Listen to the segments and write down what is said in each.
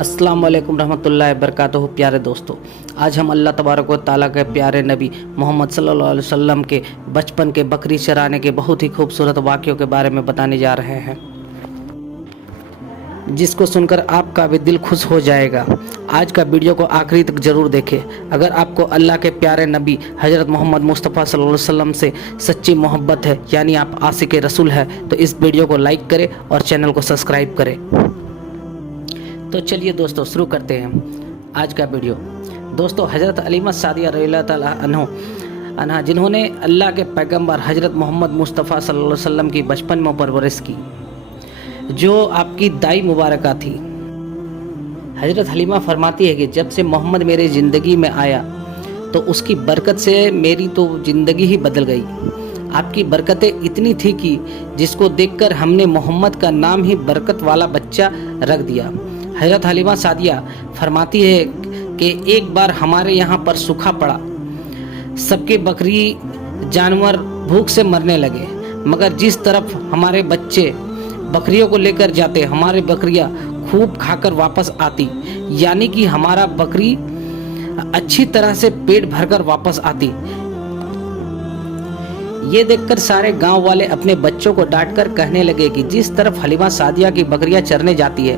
अस्सलाम वालेकुम रहमतुल्लाहि बरकातहू। प्यारे दोस्तों, आज हम अल्लाह तबारक व तआला के प्यारे नबी मोहम्मद सल्लल्लाहु अलैहि वसल्लम के बचपन के बकरी चराने के बहुत ही खूबसूरत वाक़यों के बारे में बताने जा रहे हैं, जिसको सुनकर आपका भी दिल खुश हो जाएगा। आज का वीडियो को आखिरी तक ज़रूर देखें। अगर आपको अल्लाह के प्यारे नबी हज़रत मोहम्मद मुस्तफ़ा सल्लल्लाहु अलैहि वसल्लम से सच्ची मोहब्बत है, यानी आप आशिक़ रसूल है, तो इस वीडियो को लाइक करें और चैनल को सब्सक्राइब करें। तो चलिए दोस्तों, शुरू करते हैं आज का वीडियो। दोस्तों, हज़रत हलीमा सादिया रज़ियल्लाहु तआला अन्हा, जिन्होंने अल्लाह के पैगंबर हज़रत मोहम्मद मुस्तफ़ा सल्लल्लाहु अलैहि वसल्लम की बचपन में परवरिश की, जो आपकी दाई मुबारका थी। हज़रत हलीमा फरमाती है कि जब से मोहम्मद मेरे ज़िंदगी में आया तो उसकी बरकत से मेरी तो ज़िंदगी ही बदल गई। आपकी बरकतें इतनी थी कि जिसको देखकर हमने मोहम्मद का नाम ही बरकत वाला बच्चा रख दिया। हज़रत हलीमा सादिया फरमाती है कि एक बार हमारे यहाँ पर सूखा पड़ा, सबके बकरी जानवर भूख से मरने लगे, मगर जिस तरफ हमारे बच्चे बकरियों को लेकर जाते, हमारी बकरियां खूब खाकर वापस आती, यानी कि हमारा बकरी अच्छी तरह से पेट भरकर वापस आती। ये देखकर सारे गांव वाले अपने बच्चों को डांटकर कहने लगे कि जिस तरफ हलीमा सादिया की बकरियां चरने जाती है,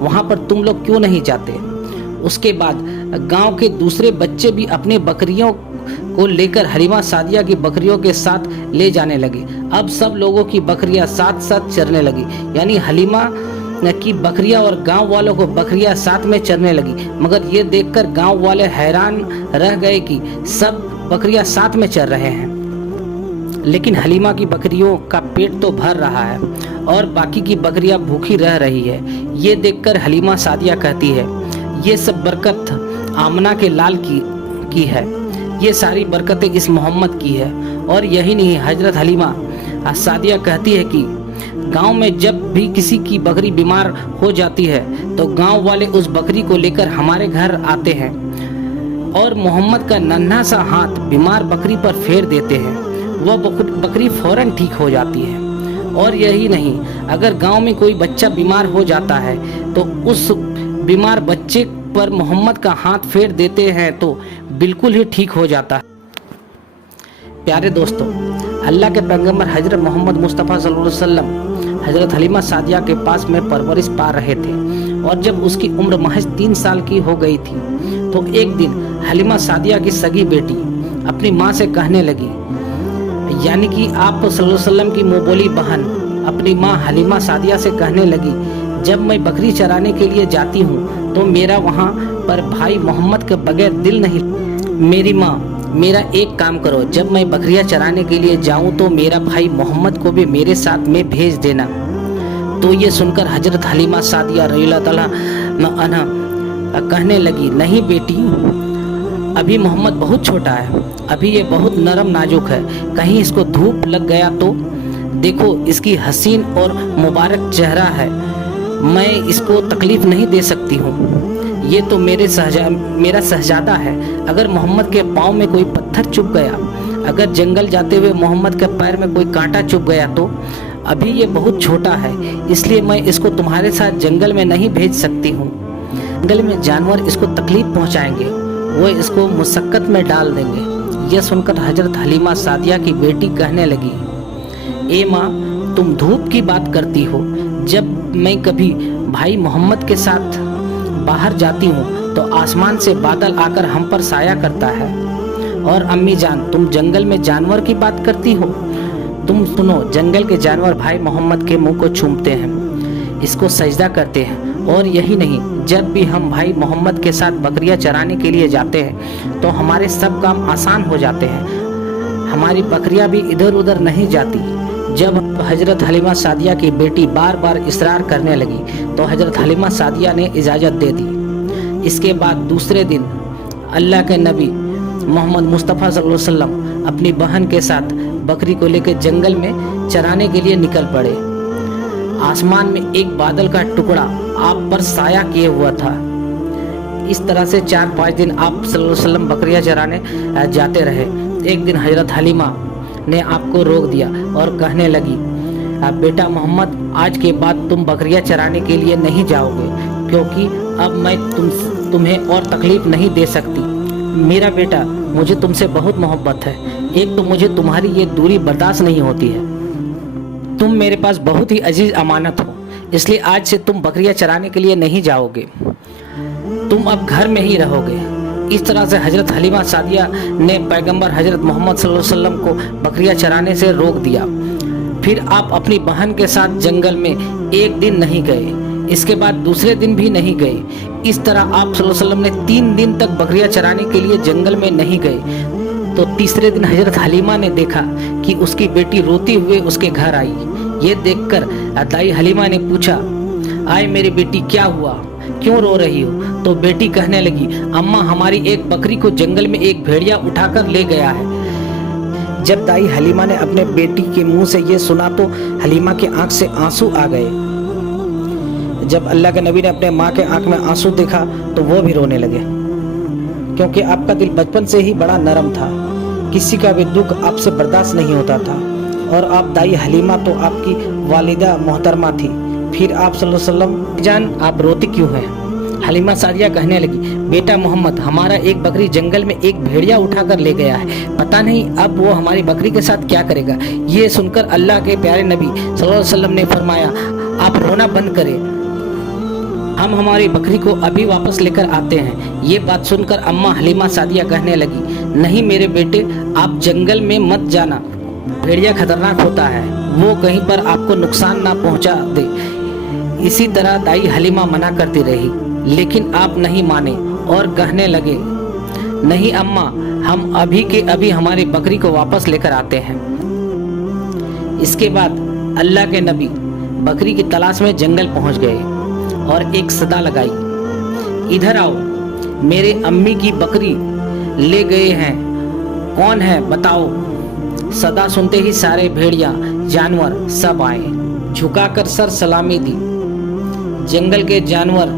वहां पर तुम लोग क्यों नहीं जाते। उसके बाद गांव के दूसरे बच्चे भी अपने बकरियों को लेकर हलीमा सादिया की बकरियों के साथ ले जाने लगे। अब सब लोगों की बकरियां साथ साथ चरने लगी, यानी हलीमा की बकरियां और गांव वालों को बकरियां साथ में चरने लगी। मगर ये देखकर गांव वाले हैरान रह गए कि सब बकरियां साथ में चर रहे हैं, लेकिन हलीमा की बकरियों का पेट तो भर रहा है और बाकी की बकरियां भूखी रह रही है। ये देखकर हलीमा सादिया कहती है, ये सब बरकत आमना के लाल की है, ये सारी बरकतें इस मोहम्मद की है। और यही नहीं, हजरत हलीमा सादिया कहती है कि गांव में जब भी किसी की बकरी बीमार हो जाती है तो गांव वाले उस बकरी को लेकर हमारे घर आते हैं और मोहम्मद का नन्हा सा हाथ बीमार बकरी पर फेर देते हैं, वह बकरी फौरन ठीक हो जाती है। और यही नहीं, अगर गांव में कोई बच्चा बीमार हो जाता है तो उस बीमार बच्चे पर मोहम्मद का हाथ फेर देते हैं तो बिल्कुल ही ठीक हो जाता है। प्यारे दोस्तों, अल्लाह के पैगंबर हजरत मोहम्मद मुस्तफ़ा सल्लल्लाहु अलैहि वसल्लम हजरत हलीमा सादिया के पास में परवरिश पा रहे थे, और जब उसकी उम्र महज 3 साल की हो गई थी तो एक दिन हलीमा सादिया की सगी बेटी अपनी माँ से कहने लगी, यानी कि आप सल्लल्लाहु अलैहि वसल्लम की मुँहबोली बहन अपनी माँ हलीमा सादिया से कहने लगी, जब मैं बकरी चराने के लिए जाती हूँ तो मेरा वहाँ पर भाई मोहम्मद के बगैर दिल नहीं। मेरी माँ, मेरा एक काम करो, जब मैं बकरियाँ चराने के लिए जाऊँ तो मेरा भाई मोहम्मद को भी मेरे साथ में भेज देना। तो ये सुनकर हजरत हलीमा सादिया रज़ियल्लाहु तआला अन्हा कहने लगी, नहीं बेटी, अभी मोहम्मद बहुत छोटा है, अभी ये बहुत नरम नाजुक है, कहीं इसको धूप लग गया तो देखो, इसकी हसीन और मुबारक चेहरा है, मैं इसको तकलीफ नहीं दे सकती हूँ। ये तो मेरा शहजादा है, अगर मोहम्मद के पाँव में कोई पत्थर चुभ गया, अगर जंगल जाते हुए मोहम्मद के पैर में कोई कांटा चुभ गया तो अभी ये बहुत छोटा है, इसलिए मैं इसको तुम्हारे साथ जंगल में नहीं भेज सकती हूँ। जंगल में जानवर इसको तकलीफ पहुँचाएंगे, वो इसको मुशक्कत में डाल देंगे। यह सुनकर हजरत हलीमा सादिया की बेटी कहने लगी, ए माँ, तुम धूप की बात करती हो, जब मैं कभी भाई मोहम्मद के साथ बाहर जाती हूँ तो आसमान से बादल आकर हम पर साया करता है। और अम्मी जान, तुम जंगल में जानवर की बात करती हो, तुम सुनो, जंगल के जानवर भाई मोहम्मद के मुंह को चूमते हैं, इसको सजदा करते हैं। और यही नहीं, जब भी हम भाई मोहम्मद के साथ बकरियां चराने के लिए जाते हैं तो हमारे सब काम आसान हो जाते हैं, हमारी बकरियां भी इधर उधर नहीं जाती। जब हजरत हलीमा सादिया की बेटी बार बार इसरार करने लगी तो हजरत हलीमा सादिया ने इजाज़त दे दी। इसके बाद दूसरे दिन अल्लाह के नबी मोहम्मद मुस्तफ़ा सल्लल्लाहु अलैहि वसल्लम अपनी बहन के साथ बकरी को लेकर जंगल में चराने के लिए निकल पड़े। आसमान में एक बादल का टुकड़ा आप पर साया किए हुआ था। इस तरह से 4-5 दिन आप सल्लल्लाहु अलैहि वसल्लम बकरियां चराने जाते रहे। एक दिन हजरत हलीमा ने आपको रोक दिया और कहने लगी, बेटा मोहम्मद, आज के बाद तुम बकरियां चराने के लिए नहीं जाओगे, क्योंकि अब मैं तुम्हें और तकलीफ नहीं दे सकती। मेरा बेटा, मुझे तुमसे बहुत मोहब्बत है। एक तो मुझे तुम्हारी ये दूरी बर्दाश्त नहीं होती है। तुम मेरे पास बहुत ही अजीज अमानत हो, इसलिए आज से तुम बकरियां चराने के लिए नहीं जाओगे, तुम अब घर में ही रहोगे। इस तरह से हजरत हलीमा सादिया ने पैगंबर हजरत मोहम्मद सल्लल्लाहु अलैहि वसल्लम को बकरियां चराने से रोक दिया। फिर आप अपनी बहन के साथ जंगल में एक दिन नहीं गए, इसके बाद दूसरे दिन भी नहीं गए। इस तरह आप सल्लल्लाहु अलैहि वसल्लम ने 3 दिन तक बकरियां चराने के लिए जंगल में नहीं गए। तो तीसरे दिन हजरत हलीमा ने देखा कि उसकी बेटी रोती हुए उसके घर आई। ये देखकर दाई हलीमा ने पूछा, आए मेरी बेटी, क्या हुआ, क्यों रो रही हो? तो बेटी कहने लगी, अम्मा, हमारी एक बकरी को जंगल में एक भेड़िया उठाकर ले गया है। जब दाई हलीमा ने अपने बेटी के मुंह से ये सुना तो हलीमा के आंख से आंसू आ गए। जब अल्लाह के नबी ने अपने माँ के आंख में आंसू देखा तो वो भी रोने लगे, क्योंकि आपका दिल बचपन से ही बड़ा नरम था, किसी का भी दुख आपसे बर्दाश्त नहीं होता था। और आप दाई हलीमा तो आपकी वालिदा मोहतरमा थी। फिर आप सल्लल्लाहु अलैहि वसल्लम, जान आप रोती क्यों हैं? हलीमा सादिया कहने लगी, बेटा मोहम्मद, हमारा एक बकरी जंगल में एक भेड़िया उठाकर ले गया है, पता नहीं अब वो हमारी बकरी के साथ क्या करेगा। ये सुनकर अल्लाह के प्यारे नबी सल्लल्लाहु अलैहि वसल्लम ने फरमाया, आप रोना बंद करें, हम हमारी बकरी को अभी वापस लेकर आते हैं। ये बात सुनकर अम्मा हलीमा सादिया कहने लगी, नहीं मेरे बेटे, आप जंगल में मत जाना, भेड़िया खतरनाक होता है, वो कहीं पर आपको नुकसान ना पहुंचा दे। इसी तरह दाई हलीमा मना करती रही, लेकिन आप नहीं माने और कहने लगे, नहीं अम्मा, हम अभी के अभी हमारी बकरी को वापस लेकर आते हैं। इसके बाद अल्लाह के नबी बकरी की तलाश में जंगल पहुंच गए और एक सदा लगाई, इधर आओ, मेरे अम्मी की बकरी ले गए हैं, कौन है बताओ। सदा सुनते ही सारे भेड़िया जानवर सब आए, झुकाकर सर सलामी दी। जंगल के जानवर,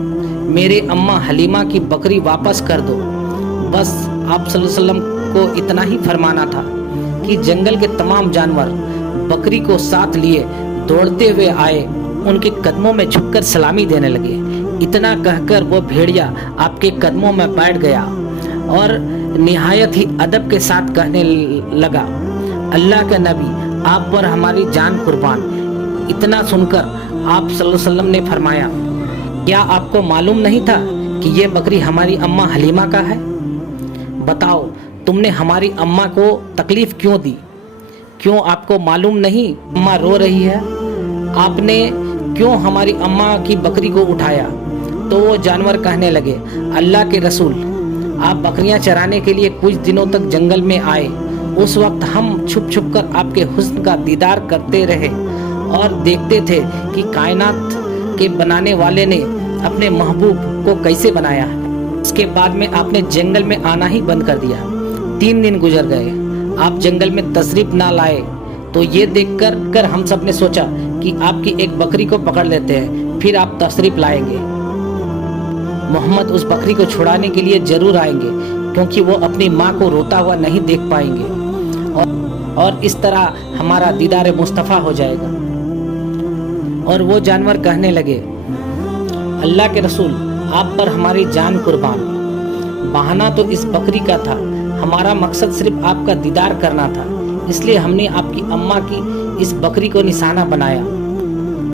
मेरे अम्मा हलीमा की बकरी वापस कर दो। बस आप सल्लल्लाहु अलैहि वसल्लम को इतना ही फरमाना था कि जंगल के तमाम जानवर बकरी को साथ लिए दौड़ते हुए आए, उनके कदमों में झुककर सलामी देने लगे। इतना कहकर वो भेड़िया आपके कदमों में बैठ गया और निहायत ही अदब के साथ कहने लगा, अल्लाह के नबी, आप पर हमारी जान कुर्बान। इतना सुनकर आप सल्लल्लाहु अलैहि वसल्लम ने फरमाया, क्या आपको मालूम नहीं था कि ये बकरी हमारी अम्मा हलीमा का है? बताओ, तुमने हमारी अम्मा को तकलीफ क्यों दी? क्यों आपको मालूम नहीं अम्मा रो रही है? आपने क्यों हमारी अम्मा की बकरी को उठाया? तो वो जानवर कहने लगे, अल्लाह के रसूल, आप बकरियां चराने के लिए कुछ दिनों तक जंगल में आए, उस वक्त हम छुप छुप कर आपके हुस्न का दीदार करते रहे और देखते थे कि कायनात के बनाने वाले ने अपने महबूब को कैसे बनाया है। इसके बाद में आपने जंगल में आना ही बंद कर दिया। 3 दिन गुजर गए, आप जंगल में तशरीफ ना लाए। तो ये देखकर हम सब ने सोचा कि आपकी एक बकरी को पकड़ लेते हैं, फिर आप तशरीफ लाएंगे। मोहम्मद उस बकरी को छुड़ाने के लिए जरूर आएंगे, क्योंकि वो अपनी माँ को रोता हुआ नहीं देख पाएंगे और इस तरह हमारा दीदार मुस्तफ़ा हो जाएगा। और वो जानवर कहने लगे, अल्लाह के रसूल, आप पर हमारी जान कुर्बान। बहाना तो इस बकरी का था, हमारा मकसद सिर्फ आपका दीदार करना था, इसलिए हमने आपकी अम्मा की इस बकरी को निशाना बनाया